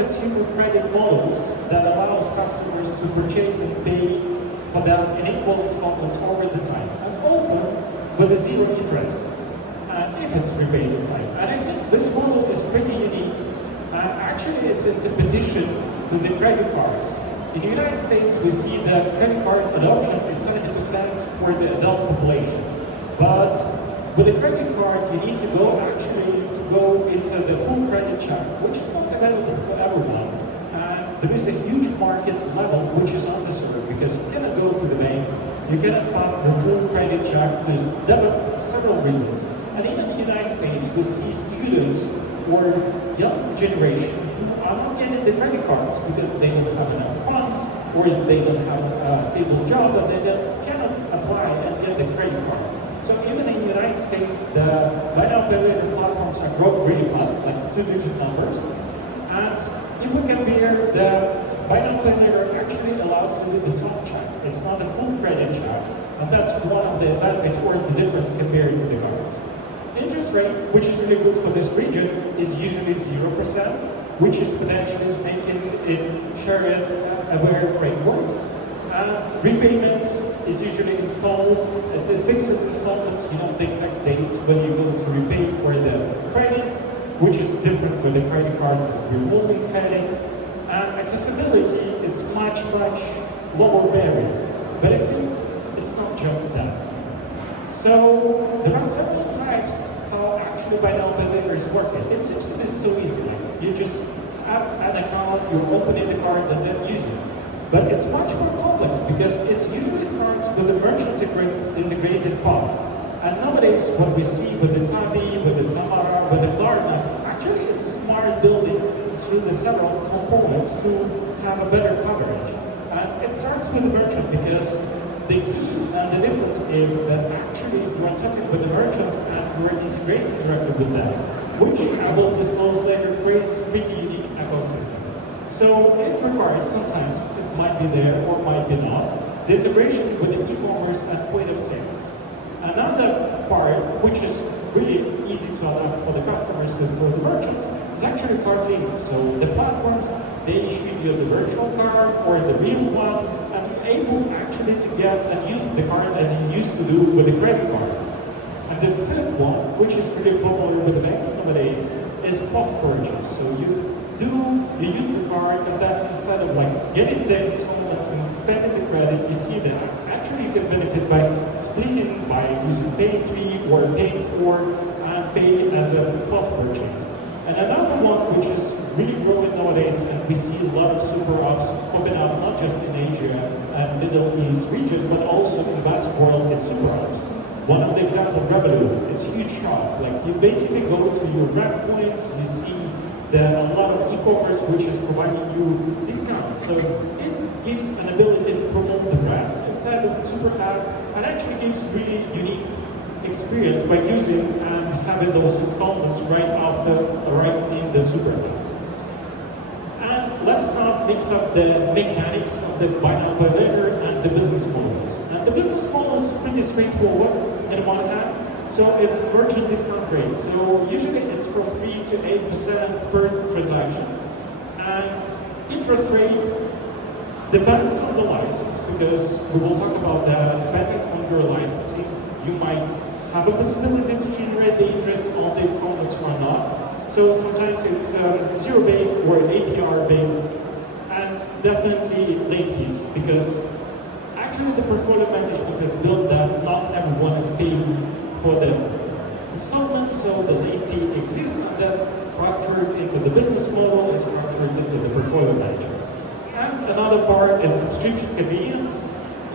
consumer credit models that allows customers to purchase and pay for them in equal installments over the time, and often with a zero interest, if it's repaid in time. And I think this model is pretty unique. Actually, it's in competition to the credit cards. In the United States, we see that credit card adoption is 70% for the adult population. But with a credit card, you need to go into the full credit check, which is not available for everyone. And there is a huge market level which is underserved because you cannot go to the bank, you cannot pass the full credit check. There are several reasons. And even in the United States, we see students or young generation who are not getting the credit cards because they don't have enough funds or they don't have a stable job and they cannot apply and get the credit card. So even in the United States, the buy now pay later platforms are growing really fast, like 2-digit numbers. And if we compare, the buy now pay later actually allows to do the soft check. It's not a full credit check, and that's one of the advantage or the difference compared to the cards. Interest rate, which is really good for this region, is usually 0%, which is potentially making it chariot-aware frameworks. Repayments is usually installed, the fixed installments, you know, the exact dates when you go to repay for the credit, which is different for the credit cards, it's revolving credit. And accessibility, it's much lower barrier. But I think it's not just that. So there are several types how actually buy now pay later is working. It seems to be so easy. Like you just have an account, you open in the card and then use it. But it's much more complex because it usually starts with the merchant integrated path. And nowadays what we see with the Tabi, with the Tamara, with the Klarna, actually it's smart building through the several components to have a better coverage. And it starts with the merchant because the key and the difference is that actually you are talking with the merchants and you are integrating directly with them, which I will disclose later creates a pretty unique ecosystem. So it requires sometimes, it might be there or might be not, the integration with the e-commerce and point of sales. Another part, which is really easy to adapt for the customers and for the merchants, is actually card linked. So the platforms, they issue you the virtual card or the real one, and able actually to get and use the card as you used to do with the credit card. And the third one, which is pretty popular with the banks nowadays, is post-purchase. So you use the card, and then instead of like getting the installments and spending the credit, you see that actually you can benefit by splitting, by using Pay 3 or Pay 4 and pay as a post-purchase. And another one which is really growing nowadays, and we see a lot of super apps popping up, not just in Asia and Middle East region, but also in the West world, it's super apps. One of the examples, Revolut, it's a huge shop. Like you basically go to your ref points, you see a lot of e-commerce which is providing you discounts. So it gives an ability to promote the brands inside of the super app, and actually gives really unique experience by using and having those installments right in the super app. And let's not mix up the mechanics of the buy now pay later and the business models. And the business model is pretty straightforward in one hand. So it's merchant discount rate. So usually it's from 3 to 8% per transaction. And interest rate depends on the license, because we will talk about that. Depending on your licensing, you might have a possibility to generate the interest on the installments or not. So sometimes it's zero-based or APR-based, and definitely late fees, because actually the portfolio management is built that not everyone is paying for the installments, so the late fee exists, and then structured into the business model, it's structured into the portfolio management. And another part is subscription convenience.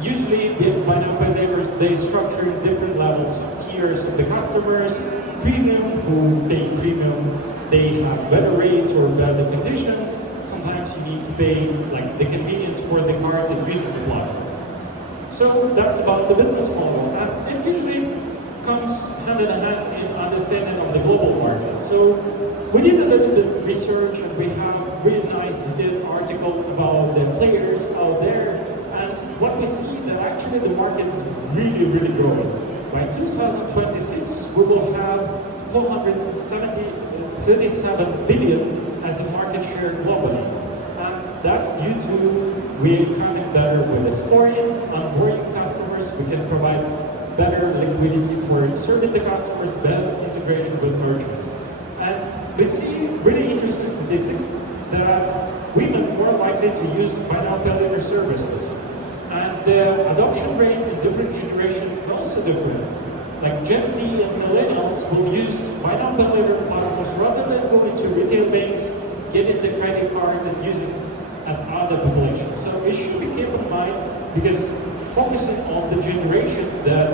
Usually, buy now pay laters, they structure different levels of tiers of the customers. Premium, who pay premium, they have better rates or better conditions. Sometimes you need to pay like the convenience for the card and using the platform. So that's about the business model, and it usually comes hand in hand in understanding of the global market. So we did a little bit of research, and we have a really nice detailed article about the players out there, and what we see that actually the market is really growing. By 2026, we will have 437 billion as a market share globally. And that's due to we becoming better with the scoring, onboarding customers, we can provide better liquidity for serving the customers, better integration with merchants. And we see really interesting statistics that women are more likely to use buy now pay later services. And the adoption rate in different generations is also different. Like Gen Z and millennials will use buy now pay later platforms rather than going to retail banks, getting the credit card and using as other populations. So it should be kept in mind because focusing on the generations that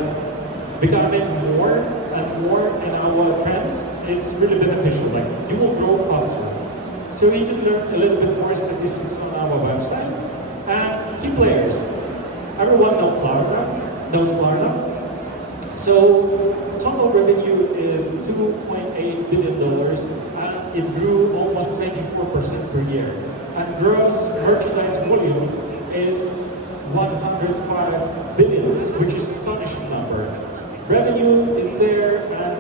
becoming more and more in our trends, it's really beneficial. Like you will grow faster. So you can learn a little bit more statistics on our website. And key players. Everyone knows Klarna. So total revenue is $2.8 billion and it grew almost 24% per year. And gross merchandise volume is 105 billion, which is an astonishing number. Revenue is there, and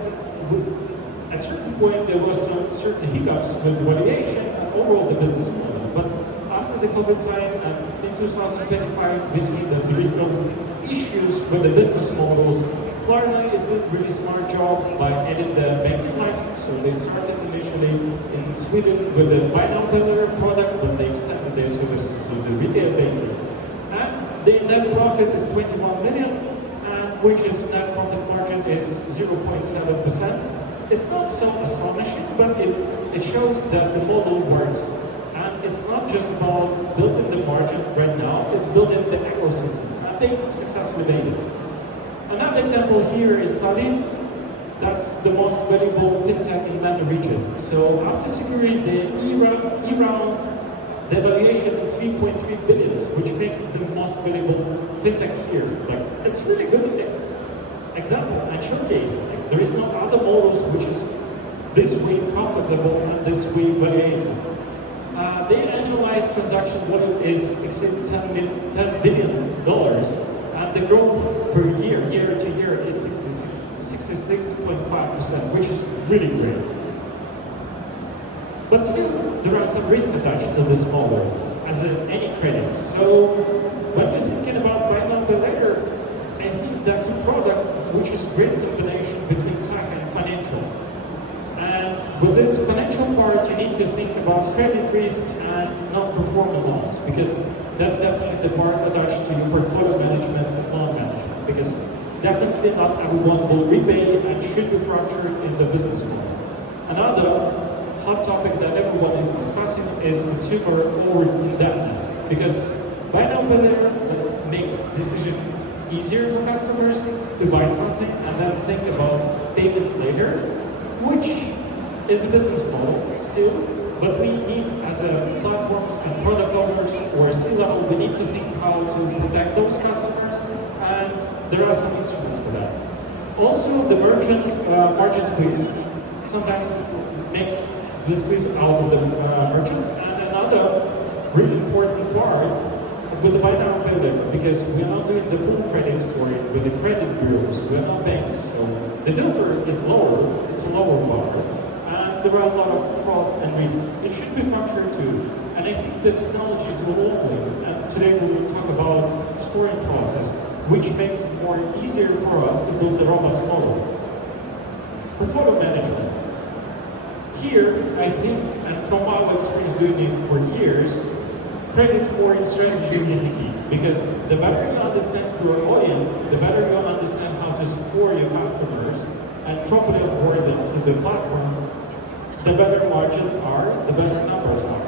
at a certain point there was some certain hiccups with valuation and overall the business model. But after the COVID time and in 2025, we see that there is no issues with the business models. Klarna is doing a really smart job by adding the banking license. So they started initially in Sweden with the buy now pay later product, but they extended their services to the retail banking. And the net profit is 21 million, and which is net profit margin is 0.7%. It's not so astonishing, but it shows that the model works. And it's not just about building the margin right now, it's building the ecosystem. And they successfully made it. Another example here is Study. That's the most valuable fintech in MENA region. So after securing the E-round, the valuation is 3.3 billion, which makes the most valuable fintech here. Like, it's really good example and showcase. Like, there is no other models which is this way profitable and this way valuated. The annualized transaction volume is exceeding $10 billion, and the growth per year, year to year, is 66.5%, which is really great. But still, there are some risks attached to this model, as in any credits. So, when you're thinking about buy now pay later, I think that's a product which is a great combination between tech and financial. And with this financial part, you need to think about credit risk and non-performing loans, because that's definitely the part attached to your portfolio management and loan management, because definitely not everyone will repay and should be structured in the business model. Another hot topic that everyone is discussing is consumer over-indebtedness, because buy now pay later makes decision easier for customers to buy something and then think about payments later, which is a business model still, but we need, as a platforms and product owners or C-level, we need to think how to protect those customers, and there are some instruments for that. Also, the merchant margin squeeze sometimes makes the squeeze out of the merchants, and another really important part with the buy now pay later, because we are not doing the full credit scoring with the credit bureaus, we are not banks, so the filter is lower, it's a lower bar, and there are a lot of fraud and risks. It should be captured too, and I think the technology is evolving, and today we will talk about scoring process, which makes it more easier for us to build the robust model. Portfolio management. Here, I think, and from our experience doing it for years, credit scoring strategy is key, because the better you understand your audience, the better you understand how to score your customers and properly onboard them to the platform, the better margins are, the better numbers are.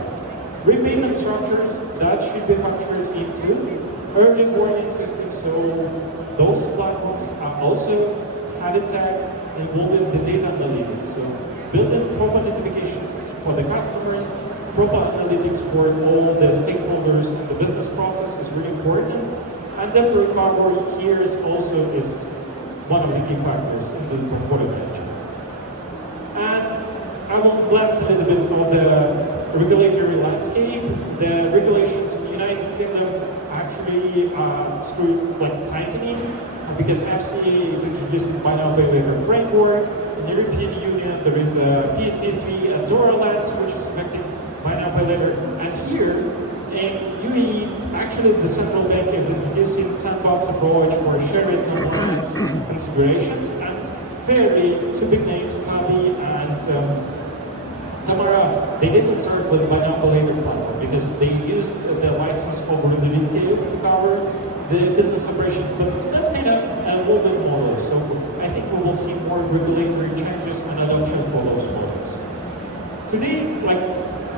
Repayment structures, that should be factored into early warning systems, so those platforms are also have a tag involving the data analytics. So building proper notification for the customers, proper analytics for all the stakeholders in the business process is really important. And then recovery tiers also is one of the key factors in the portfolio management. And I will glance a little bit on the regulatory landscape. The regulations in the United Kingdom actually tightening, because FCA is introducing buy now pay later framework. In the European Union, there is a PSD3 and DORA lens, which is affecting buy now, pay later. And here in UAE, actually the central bank is introducing sandbox approach for shared compliance considerations, and fairly two big names, Tabi and Tamara, they didn't start with buy now, pay later platform because they used the license over the retail to cover the business operations, but that's kind of an evolving model. So I think we will see more regulatory changes and adoption for those models. Today,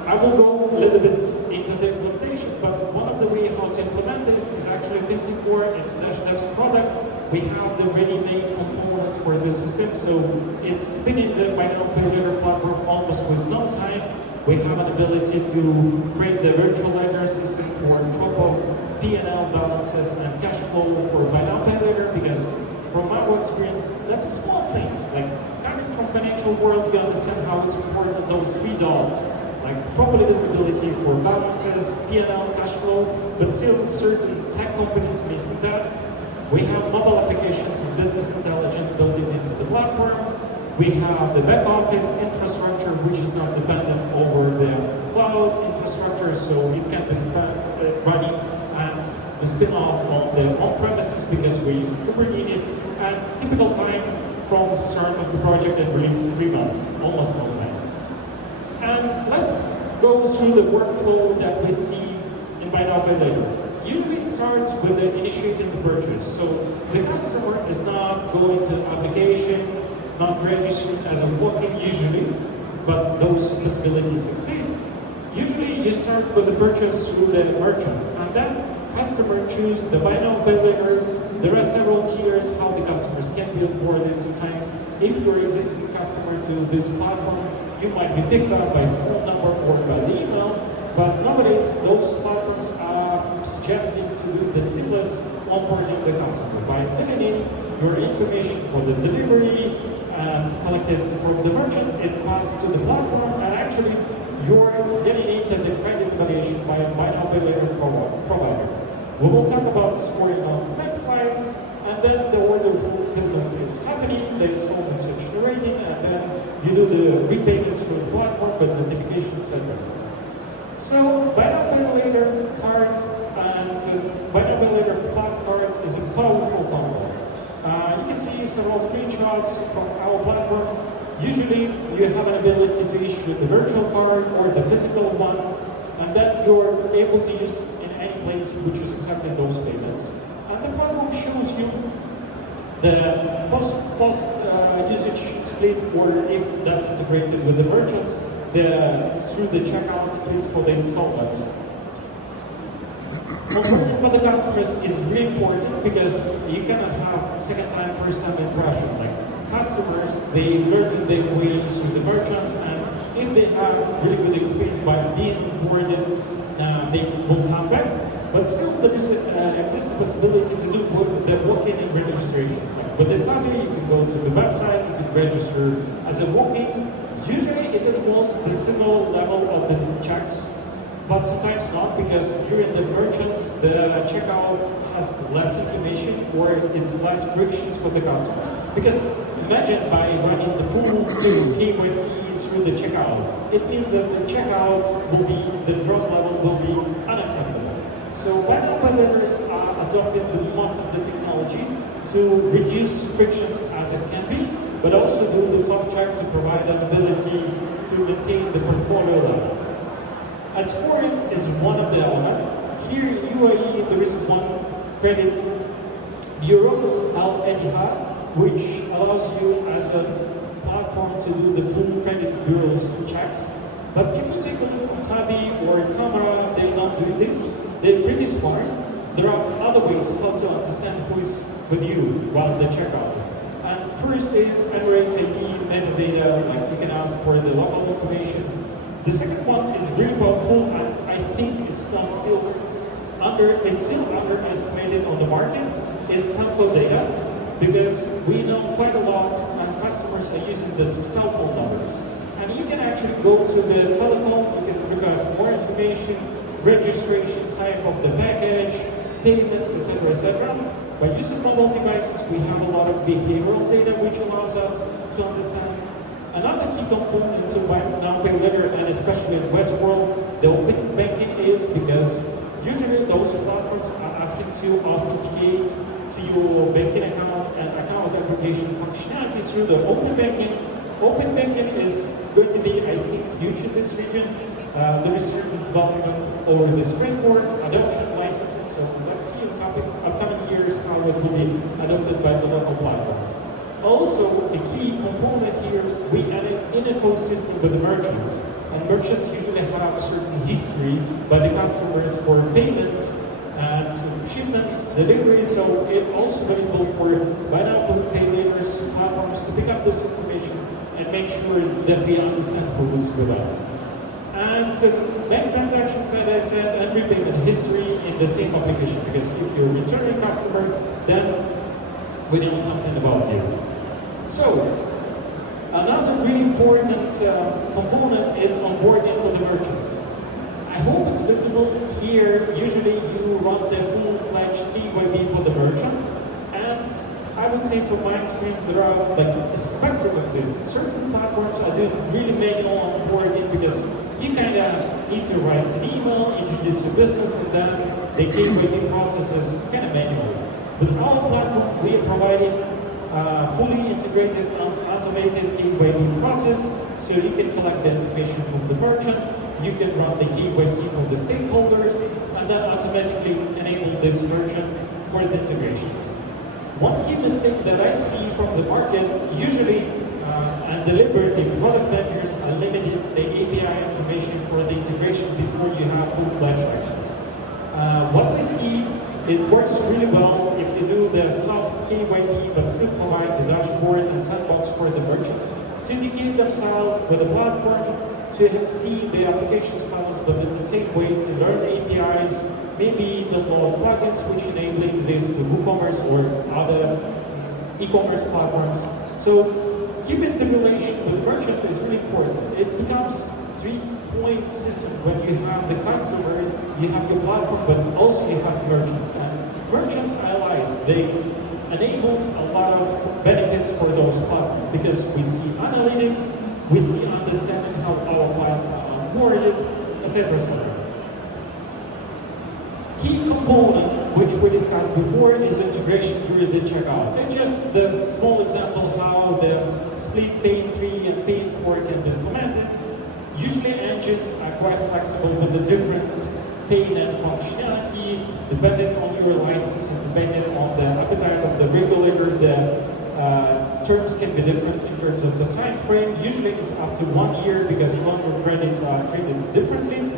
I will go a little bit into the implementation, but one of the ways how to implement this is actually Fintech Core. It's a Dashdevs product. We have the ready-made components for the system, so it's spinning the buy now, pay later platform almost with no time. We have an ability to create the virtual ledger system for top of P&L balances and cash flow for buy now, pay later, because from our experience, that's a small thing. Like coming from financial world, you understand how it's important, those three dots, like proper visibility for balances, P&L, cash flow, but still certain tech companies missing that. We have mobile applications and business intelligence built into the platform. We have the back office infrastructure, which is not dependent over the cloud infrastructure, so it can be running and the spin-off on the on-premises because we use Kubernetes, and typical time from start of the project and release 3 months, almost no time. And let's go through the workflow that we see in buy now, pay later. Usually it starts with the initiating the purchase. So the customer is not going to application, not registering as a walk-in usually, but those possibilities exist. Usually you start with the purchase through the merchant, and then customer choose the buy now, pay later. There are several tiers how the customers can be onboarded. Sometimes if you're an existing customer to this platform, you might be picked up by phone number or by the email, but nowadays those platforms are suggesting to do the seamless onboarding the customer by filling in your information for the delivery and collected from the merchant. It passes to the platform, and actually you're getting into the credit evaluation by a buy now, pay later provider. We will talk about scoring on the next slides, and then the order fulfillment is happening, the installments are generating, and then you do the repayments through the platform with notifications, etc. So buy now, pay later cards and buy now, pay later plus cards is a powerful combo. You can see several screenshots from our platform. Usually you have an ability to issue the virtual card or the physical one, and then you're able to use in any place which is accepting those payments. And the platform shows you the post usage split, or if that's integrated with the merchants, through the checkout splits for the installments. Onboarding for the customers is really important because you cannot have second time, first time impression. Like customers, they learn their way through the merchants, and if they have really good experience by being onboarded, they will come back. But still, there is exists a possibility to do the walk-in and registrations. Like with the Tabi, you can go to the website, you can register as a walk-in. Usually, it involves the single level of the checks, but sometimes not, because during the merchants, the checkout has less information or it's less frictions for the customers. Because imagine by running the full KYC through the checkout, it means that the checkout will be, the drop level will be unacceptable. So buy now, pay laters are adopted with most of the technology to reduce frictions as it can be, but also do the soft check to provide an ability to maintain the portfolio level. And scoring is one of the elements. Here in UAE, there is one credit bureau, Al Etihad, which allows you as a platform to do the full credit bureau's checks. But if you take a look on Tabi or Tamara, they're not doing this. They're pretty smart. There are other ways how to understand who is with you while the checkout is. And first is Emirates ID metadata, like you can ask for the local information. The second one is really powerful, and I think it's still underestimated on the market, is telco data, because we know quite a lot, and customers are using the cell phone numbers. And you can actually go to the telecom, you can request more information, registration type of the package, payments, etc., etc. By using mobile devices, we have a lot of behavioral data which allows us to understand. Another key component to buy now pay later, and especially in West world, the open banking is because usually those platforms are asking to authenticate to your banking account and account aggregation functionalities through the open banking. Open banking is going to be, I think, huge in this region. There is certain development over this framework, adoption, licensing, so let's see in upcoming years how it will be adopted by the local platforms. Also, a key component here, we added an ecosystem with the merchants. And merchants usually have certain history by the customers for payments and shipments, deliveries, so it's also available for buy now pay later platforms to pick up this information and make sure that we understand who is with us. And bank transactions, as I said, and repayment history in the same application, because if you're a returning customer, then we know something about you. So, another really important component is onboarding for the merchants. I hope it's visible here. Usually you run the full-fledged KYB for the merchant, and I would say from my experience there are like a spectrum exists. Certain platforms are doing really manual onboarding because you kind of need to write an email, introduce your business, and then the KYB process is kind of manual. With our platform, we are providing fully integrated automated KYB process, so you can collect the information from the merchant, you can run the KYC for the stakeholders, and then automatically enable this merchant for the integration. One key mistake that I see from the market, usually and deliberately, product managers are limiting the API information for the integration before you have full-fledged access. What we see, it works really well if you do the soft KYB, but still provide the dashboard and sandbox for the merchants to indicate themselves with the platform, to see the application styles, but in the same way to learn APIs, maybe download plugins which enabling this to WooCommerce or other e-commerce platforms. So keeping the relation with the merchant is really important. It becomes three-point system when you have the customer, you have your platform, but also you have merchants. And merchants, I realize, they enables a lot of benefits for those platforms because we see analytics, we see understanding how our clients are onboarded, etc. etc. Key component which we discussed before is integration during the checkout. And just the small example how the split pay 3 and pay 4 can be implemented. Usually engines are quite flexible with the different payment functionality, depending on your license and depending on the appetite of the regulator. The terms can be different in terms of the time frame. Usually it's up to 1 year because longer credits are treated differently.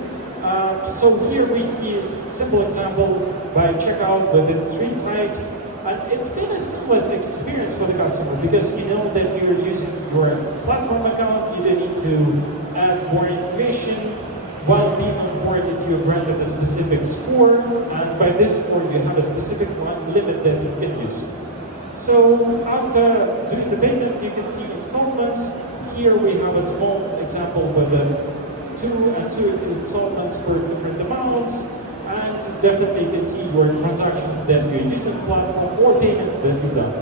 So here we see a simple example by checkout with the 3 types. And it's kind of seamless experience for the customer because you know that you're using your platform account, you don't need to add more information. While being onboarded, you're granted a specific score, and by this score you have a specific limit that you can use. So after doing the payment, you can see installments. Here we have a small example with the 2 installments for different amounts, and definitely you can see your transactions that you're using platform or payments that you've done.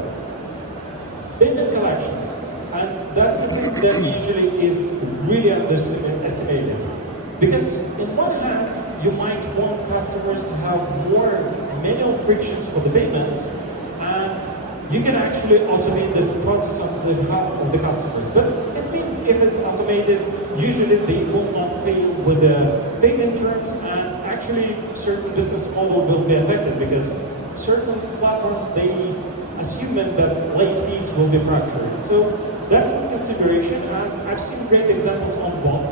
Payment collections, and that's the thing that usually is really underestimated. Because in one hand, you might want customers to have more manual frictions for the payments, and you can actually automate this process on behalf of the customers. But it means if it's automated, usually they will not fail with the payment terms, and actually certain business model will be affected because certain platforms, they assume that late fees will be fractured. So that's a consideration, and I've seen great examples on both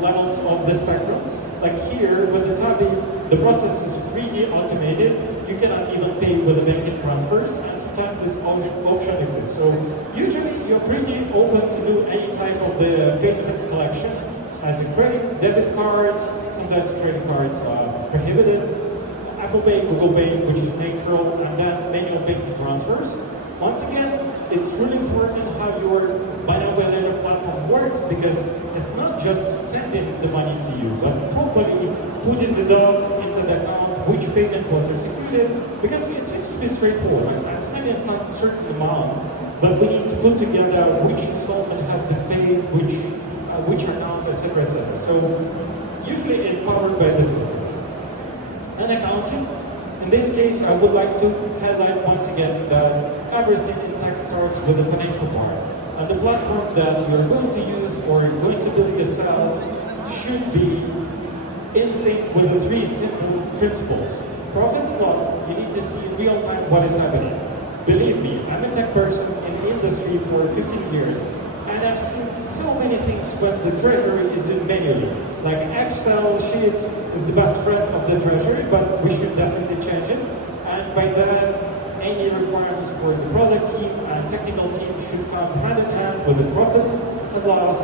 levels of the spectrum. Like here with the Tabi, the process is pretty automated. You cannot even pay with the banking transfers, and sometimes this option exists. So usually you're pretty open to do any type of the payment collection as a credit, debit cards. Sometimes credit cards are prohibited. Apple Pay, Google Pay, which is natural, and then manual banking transfers. Once again, it's really important how your buy now pay later platform works because it's not just sending the money to you, but properly putting the dots into the account, which payment was executed, because it seems to be straightforward. I'm sending some certain amount, but we need to put together which installment has been paid, which account, etc., etc. So usually it's powered by the system. And accounting, in this case, I would like to highlight once again that everything in tech starts with the financial part. And the platform that you're going to use or going to build yourself should be in sync with the three simple principles. Profit and loss, you need to see in real time what is happening. Believe me, I'm a tech person in the industry for 15 years, and I've seen so many things when the treasury is doing manually. Like Excel sheets is the best friend of the treasury, but we should definitely change it. And by that, any requirements for the product team and technical team should come hand in hand with the profit and loss,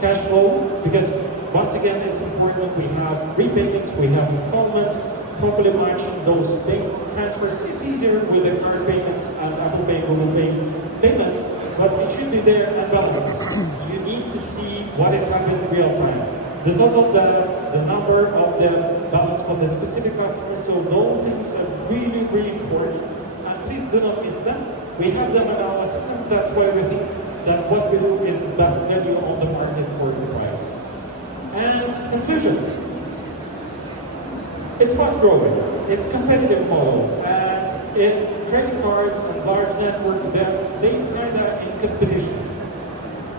cash flow, because once again, it's important we have repayments, we have installments, properly matching those bank transfers. It's easier with the card payments and Apple Pay, Google Pay payments, but it should be there and balances. You need to see what is happening in real time. The total, the number of the balance for the specific customer, so those things are really, really important. And please do not miss them. We have them in our system, that's why we think that what we do is best value on the market for the price. And conclusion. It's fast growing, it's competitive model, and in credit cards and large network, they kind of in competition.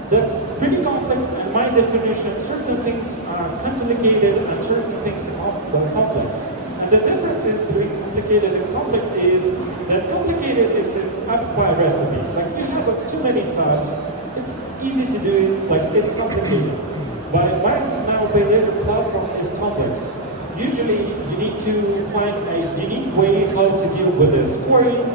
That's pretty complex, and my definition, certain things are complicated and certain things are complex. And the difference is between complicated and complex is that complicated, it's an apple pie recipe. Like you have too many steps, it's easy to do it, like it's complicated. But my now pay later platform is complex. Usually you need to find a unique way how to deal with the scoring.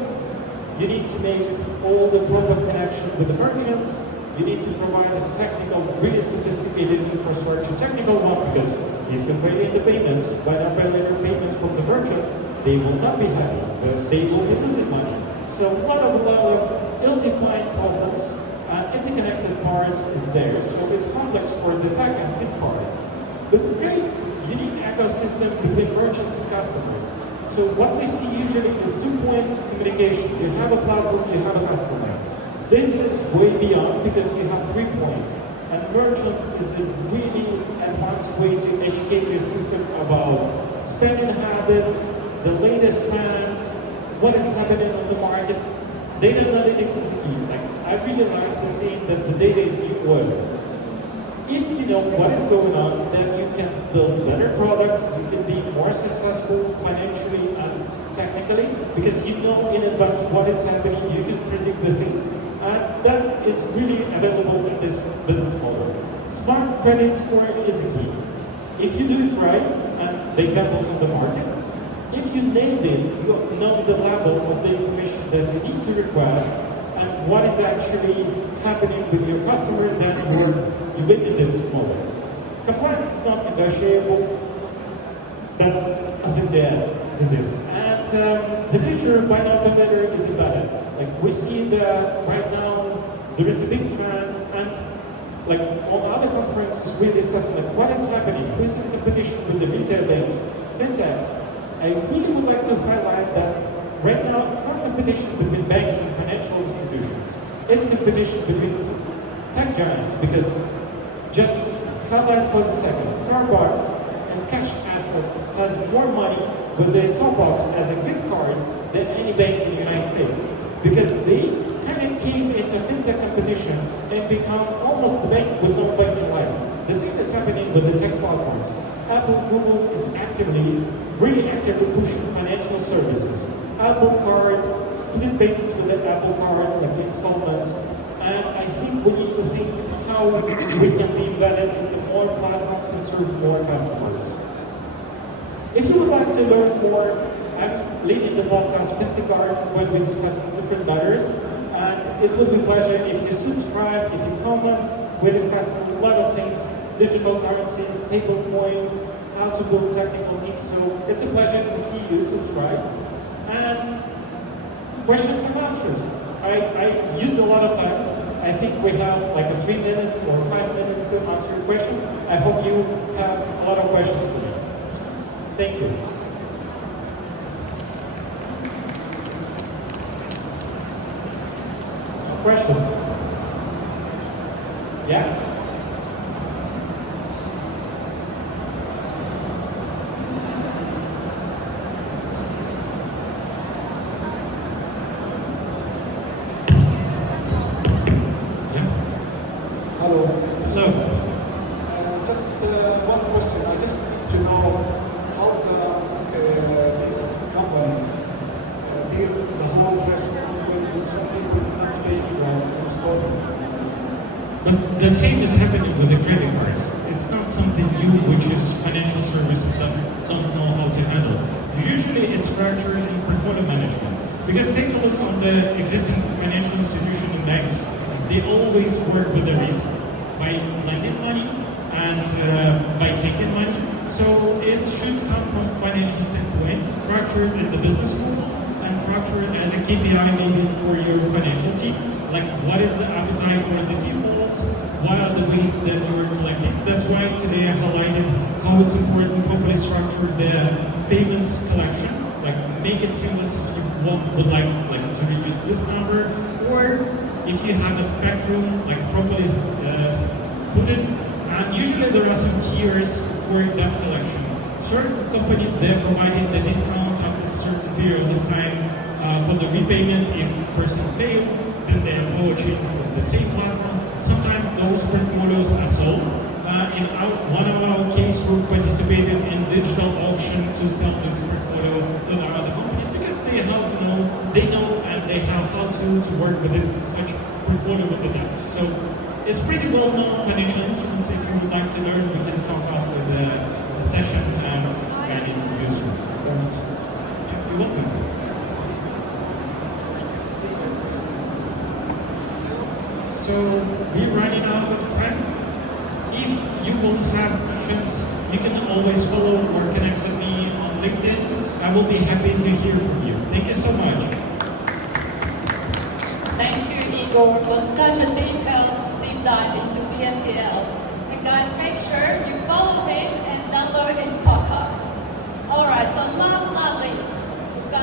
You need to make all the proper connection with the merchants. You need to provide a technical, really sophisticated infrastructure, technical one, because if you're creating the payments, by now pay later payments from the merchants, they will not be happy, but they will be losing money. So a lot of ill-defined problems and interconnected parts is there. So it's complex for the tech and fit part. But great, unique ecosystem between merchants and customers. So what we see usually is two-point communication. You have a platform, you have a customer. This is way beyond because you have 3 points. And merchants is a really advanced way to educate your system about spending habits, the latest trends, what is happening on the market. Data analytics is key. I really like the saying that the data is the oil. If you know what is going on, then you can build better products, you can be more successful financially and technically, because you know in advance what is happening, you can predict the things, and that is really available in this business model. Smart credit scoring is a key. If you do it right, and the examples in the market, if you nailed it, you know the level of the information that you need to request, and what is actually happening with your customers, then you win in this model. Compliance is not negotiable. That's nothing to add to this. And the future buy now pay later is embedded. Like we see that right now there is a big trend, and like on other conferences we're discussing like what is happening, who's in competition with the retail banks, fintechs. I really would like to highlight that right now it's not competition between banks and financial institutions. It's competition between tech giants, because just highlight for a second, Starbucks and Cash Asset has more money with their top-ups as a gift cards than any bank in the United States, because they kind of came into fintech competition and become almost the bank with no banking license. The same is happening with the tech platforms. Apple, Google is really actively pushing financial services. Apple Card, split payments with the Apple Cards, like installments, and I think we need to think how we can be embedded into more platforms and serve more customers. If you would like to learn more, I'm leading the podcast Fintech Art, where we discuss different matters, and it would be a pleasure if you subscribe, if you comment. We're discussing a lot of things, digital currencies, table coins, how to build technical teams, so it's a pleasure to see you subscribe. And questions and answers. I used a lot of time. I think we have like 3 minutes or 5 minutes to answer your questions. I hope you have a lot of questions today. Thank you. the same is happening with the credit cards. It's not something new, which is financial services that don't know how to handle. Usually it's fractured in portfolio management. Because take a look on the existing financial institution and banks. They always work with the risk by lending money and by taking money. So it should come from financial standpoint, fractured in the business model, and fractured as a KPI maybe for your financial team. Like what is the appetite for the defaults? What are the ways that you're collecting? That's why today I highlighted how it's important properly structure the payments collection. Like make it seamless if you would like to reduce this number, or if you have a spectrum, like properly put it. And usually there are some tiers for debt collection. Certain companies, they're providing the discounts after a certain period of time for the repayment. If a person failed, then they approach it from the same platform. Sometimes those portfolios are sold. In one of our case, we participated in digital auction to sell this portfolio to the other companies because they know and they have how to work with such portfolio with the debts. So it's pretty well-known financial instruments. If you would like to learn, we can talk after the session and get interviews. Yeah, you're welcome. So we're running out of time. If you will have questions, you can always follow or connect with me on LinkedIn. I will be happy to hear from you. Thank you so much. Thank you, Igor, for such a detailed deep dive into BNPL. And guys, make sure you follow him